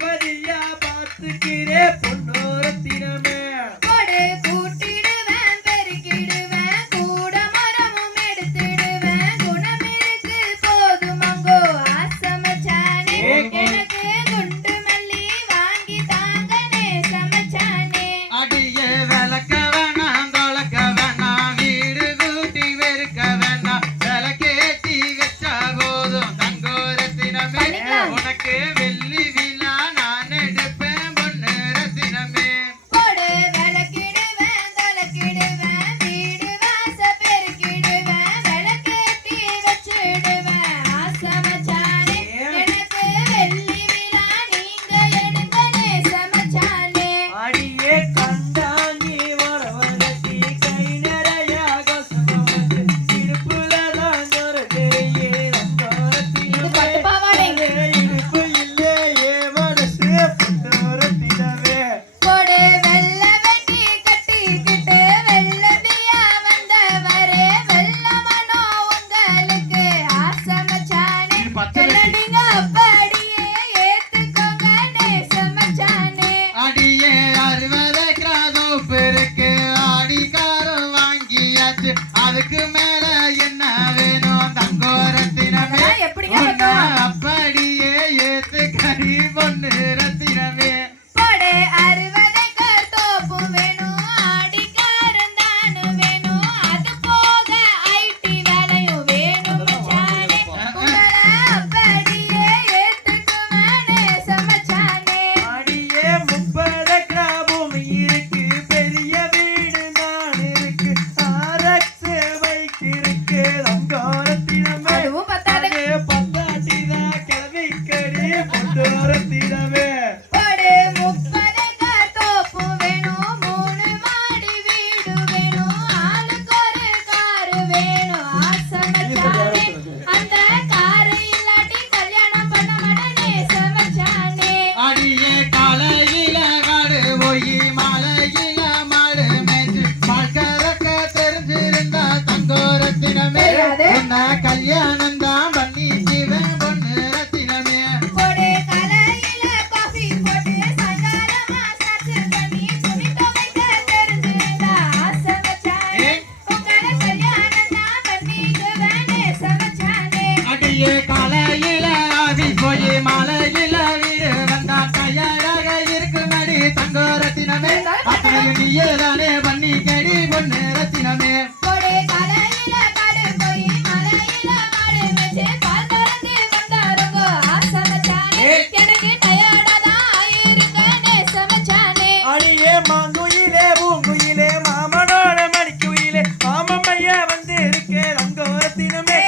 வரியா பார்த்துக்கிறே பொன்னோரத்தினமே உனக்கு வெள்ளி cadê? Latin America.